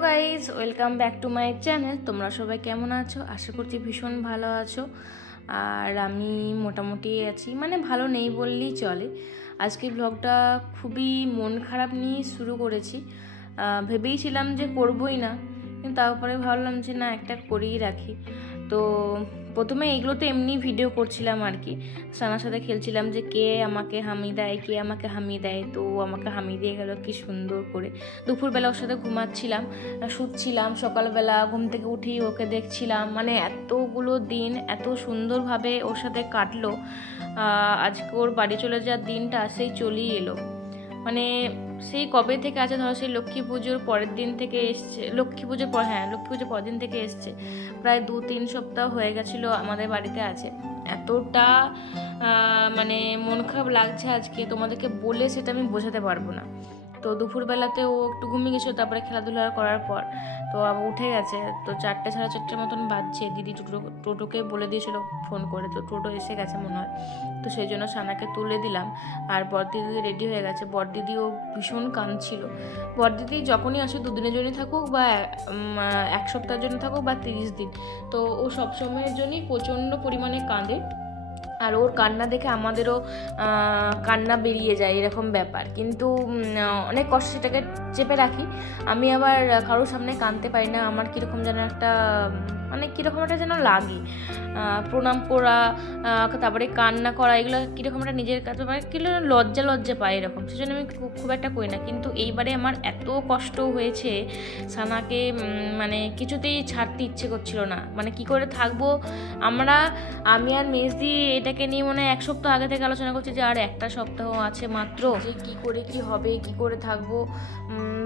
Hello guys, welcome back to my channel. তোমরা সবাই কেমন আছো? আশা করছি ভীষণ ভালো আছো। আর আমি মোটামুটি আছি, মানে ভালো নেই বললেই চলে। আজকে ব্লগটা খুবই মন খারাপ নিয়ে শুরু করেছি। ভেবেইছিলাম যে করবই না, কিন্তু তারপরে ভাবলাম যে না, একটা করেই রাখি। তো প্রথমে এগুলো তো এমনি ভিডিও করছিলাম আর কি, সানার সাথে খেলছিলাম যে কে আমাকে হামি দেয়, কে আমাকে হামি দেয়। তো আমাকে হামি দিয়ে গেল কি সুন্দর করে। দুপুরবেলা ওর সাথে ঘুমাচ্ছিলাম, শুচ্ছিলাম, সকালবেলা ঘুম থেকে উঠেই ওকে দেখছিলাম। মানে এতগুলো দিন এত সুন্দরভাবে ওর সাথে কাটলো। আজকে ওর বাড়ি চলে যাওয়ার দিনটা সেই চলেই এলো। মানে সেই কবে থেকে আছে, ধরো সেই লক্ষ্মী পুজোর পরের দিন থেকে এসছে, লক্ষ্মী পুজোর পরের দিন থেকে এসছে। প্রায় 2-3 সপ্তাহ হয়ে গেছিলো আমাদের বাড়িতে আছে। এতটা মানে মন খারাপ লাগছে আজকে, তোমাদেরকে বলে সেটা আমি বোঝাতে পারবো না। তো দুপুরবেলাতে ও একটু ঘুমিয়ে গেছিলো, তারপরে খেলাধুলা করার পর তো আবার উঠে গেছে। তো 4-4:30 মতন বাজছে। দিদি টোটোকে বলে দিয়েছিল ফোন করে, তো টোটো এসে গেছে মনে হয়। তো সেই জন্য সানাকে তুলে দিলাম, আর বড়দিদি রেডি হয়ে গেছে। বড়দিদিও ভীষণ কাঁদছিল। বড়দিদি যখনই আসে 2 দিনের জন্যই থাকুক, বা 1 সপ্তাহের জন্য থাকুক, বা 30 দিন, তো ও সবসময়ের জন্যই প্রচণ্ড পরিমাণে কাঁদে। আর ওর কান্না দেখে আমাদেরও কান্না বেরিয়ে যায়, এরকম ব্যাপার। কিন্তু অনেক কষ্ট সেটাকে চেপে রাখি। আমি আবার কারোর সামনে কাঁদতে পারি না। আমার কীরকম যেন একটা, মানে কীরকম একটা যেন লাগে। প্রণাম করা, তারপরে কান্না করা, এগুলো কীরকম একটা নিজের কাছে মানে কীরকম লজ্জা পাই এরকম। সেই জন্য আমি খুব একটা করি না। কিন্তু এইবারে আমার এত কষ্ট হয়েছে, সানাকে মানে কিছুতেই ছাড়তে ইচ্ছে করছিল না। মানে কি করে থাকবো আমি আর মেজদি এটাকে নিয়ে মনে 1 সপ্তাহ আগে থেকে আলোচনা করছি যে আর 1 সপ্তাহ আছে মাত্র, যে কী করে কি হবে, কি করে থাকবো।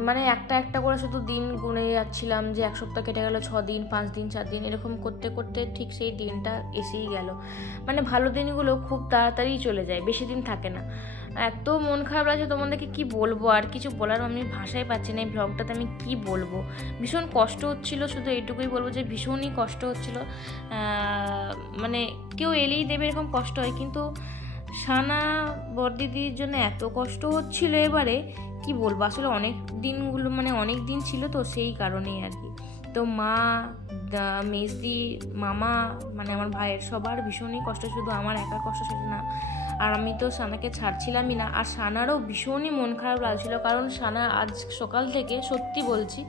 মানে একটা করে শুধু দিন গুনে যাচ্ছিলাম, যে 1 সপ্তাহ কেটে গেল, 6 দিন, 5 দিন, 4 দিন, এরকম করতে করতে ঠিক সেই দিনটা এসেই গেল। মানে ভালো দিনগুলো খুব তাড়াতাড়ি চলে যায়, বেশি দিন থাকে না। এত মন খারাপ লাগছে, তোমাদেরকে কি বলবো, আর কিছু বলার আমি ভাষাই পাচ্ছি না। এই ব্লগটাতে আমি কি বলবো, ভীষণ কষ্ট হচ্ছিল। শুধু এইটুকুই বলবো যে ভীষণই কষ্ট হচ্ছিল। মানে কেউ এলেই দেবে এরকম কষ্ট হয়, কিন্তু সানা বড়দিদির জন্য এত কষ্ট হচ্ছিল এবারে, কি বলবো। আসলে অনেক দিন ছিল, তো সেই কারণেই আর কি। তো মা, মেজদি, মামা, মানে আমার ভাইয়ের সবার ভীষণই কষ্ট, শুধু আমার একার কষ্ট সেটা না। আর আমি তো সানাকে ছাড়ছিলামই না। আর সানারও ভীষণই মন খারাপ লাগছিল, কারণ সানা আজ সকাল থেকে, সত্যি বলছি,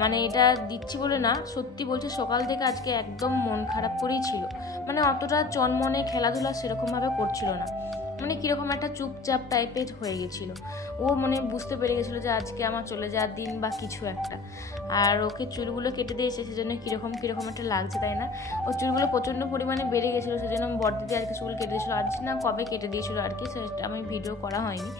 মানে এটা দিচ্ছি বলে না, সত্যি বলছি, সকাল থেকে আজকে একদম মন খারাপ করেই ছিল। মানে অতটা চনমনে খেলাধুলা সেরকমভাবে করছিল না। মানে কীরকম একটা চুপচাপ টাইপের হয়ে গেছিলো। ও মানে বুঝতে পেরে গেছিলো যে আজকে আমার চলে যাওয়ার দিন বা কিছু একটা। আর ওকে চুলগুলো কেটে দিয়েছে, সেজন্য কীরকম একটা লাগছে, তাই না? ও চুলগুলো প্রচণ্ড পরিমাণে বেড়ে গেছিলো, সেজন্য বড়দিদি আর কি চুল কেটে দিয়েছিলো। আজ না কবে কেটে দিয়েছিলো আর কি, সেটা আমি ভিডিও করা হয়নি।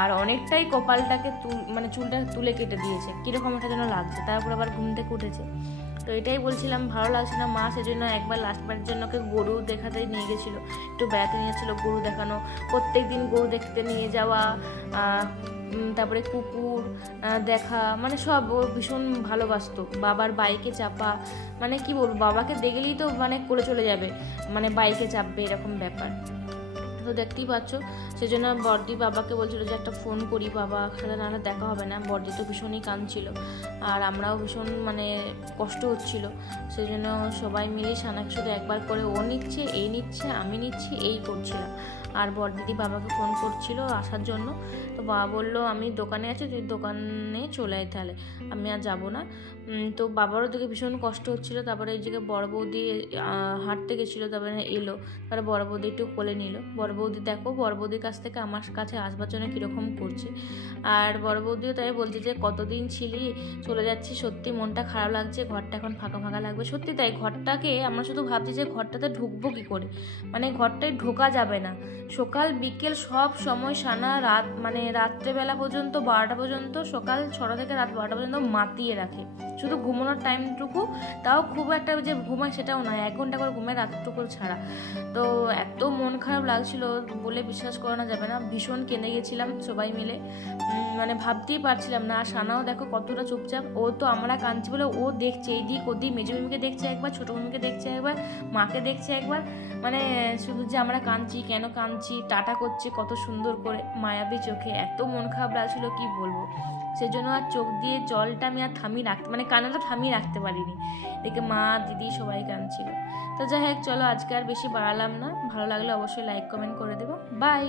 আর অনেকটাই কপালটাকে মানে চুলটা তুলে কেটে দিয়েছে, কীরকম একটা যেন লাগছে। তারপর আবার ঘুম থেকে উঠেছে। তো এটাই বলছিলাম, ভালো লাগছে না। মা সেজন্য একবার লাস্টবারের জন্য ওকে গরু দেখাতে নিয়ে গেছিলো, একটু বেড়াতে নিয়ে যাচ্ছিলো, গরু দেখানো। প্রত্যেক দিন গরু দেখতে নিয়ে যাওয়া, তারপরে কুকুর দেখা, মানে সব ও ভীষণ ভালোবাসতো। বাবার বাইকে চাপা, মানে কি বলবো, বাবাকে দেখলেই তো মানে কোলে চলে যাবে, মানে বাইকে চাপবে, এরকম ব্যাপার। তো দেখতেই পাচ্ছ, সেজন্য বড়দি বাবাকে বলছিল যে একটা ফোন করি, বাবা সাথে নাহলে দেখা হবে না। বড়দি তো ভীষণই কাঁদছিল, আর আমরাও ভীষণ মানে কষ্ট হচ্ছিল। সেই জন্য সবাই মিলে সানাকে শুধু একবার করে ও নিচ্ছে, এই নিচ্ছে, আমি নিচ্ছি, এই করছিলাম। আর বড়দিদি বাবাকে ফোন করছিল আসার জন্য। তো বাবা বললো আমি দোকানে আছি, তুই দোকানে চলে আয়, তাহলে আমি আর যাবো না। তো বাবারও দেখে ভীষণ কষ্ট হচ্ছিলো। তারপরে এই জায়গায় বড় বৌদি হাঁটতে গেছিলো, তারপরে এলো, তারপরে বড় বৌদি একটু কোলে নিল। বড় বৌদি দেখো, বড় বৌদির কাছ থেকে আমার কাছে আসবার জন্য কীরকম করছে। আর বড় বৌদিও তাই বলছে যে কতদিন ছিলি, চলে যাচ্ছি, সত্যি মনটা খারাপ লাগছে, ঘরটা এখন ফাঁকা ফাঁকা লাগবে। সত্যি তাই, ঘরটাকে আমরা শুধু ভাবছি যে ঘরটাতে ঢুকবো কী করে, মানে ঘরটায় ঢোকা যাবে না। সকাল বিকেল সব সময় সানা রাত, মানে রাত্রেবেলা পর্যন্ত 12টা পর্যন্ত, সকাল 6টা থেকে রাত 12টা পর্যন্ত মাতিয়ে রাখে। শুধু ঘুমানোর টাইমটুকু, তাও খুব একটা যে ঘুমায় সেটাও নয়, 1 ঘন্টা করে ঘুমায় রাতটুকু ছাড়া। তো এত মন খারাপ লাগছিল বলে বিশ্বাস করানো যাবে না। ভীষণ কেঁদে গেছিলাম সবাই মিলে, মানে ভাবতেই পারছিলাম না। আর সানাও দেখো কতটা চুপচাপ। ও তো আমরা কাঁদছি বলে ও দেখছে এইদিক ওদিক, মেজো মিমিকে দেখছে একবার, ছোটো মিমিকে দেখছে একবার, মাকে দেখছে একবার, মানে শুধু যে আমরা কাঁদছি, কেন কাঁদছি, টাটা করছে কত সুন্দর করে মায়াবী চোখে। এত মন খারাপ লাগছিল কি বলবো। সেজন্য আর চোখ দিয়ে জলটা আমি আর মানে কান্নাটা থামিয়ে রাখতে পারিনি। দেখে মা দিদি সবাই কাঁদছিল। তো যাই হোক, চলো আজকে আর বেশি বাড়ালাম না। ভালো লাগলে অবশ্যই লাইক কমেন্ট করে দেবো। বাই।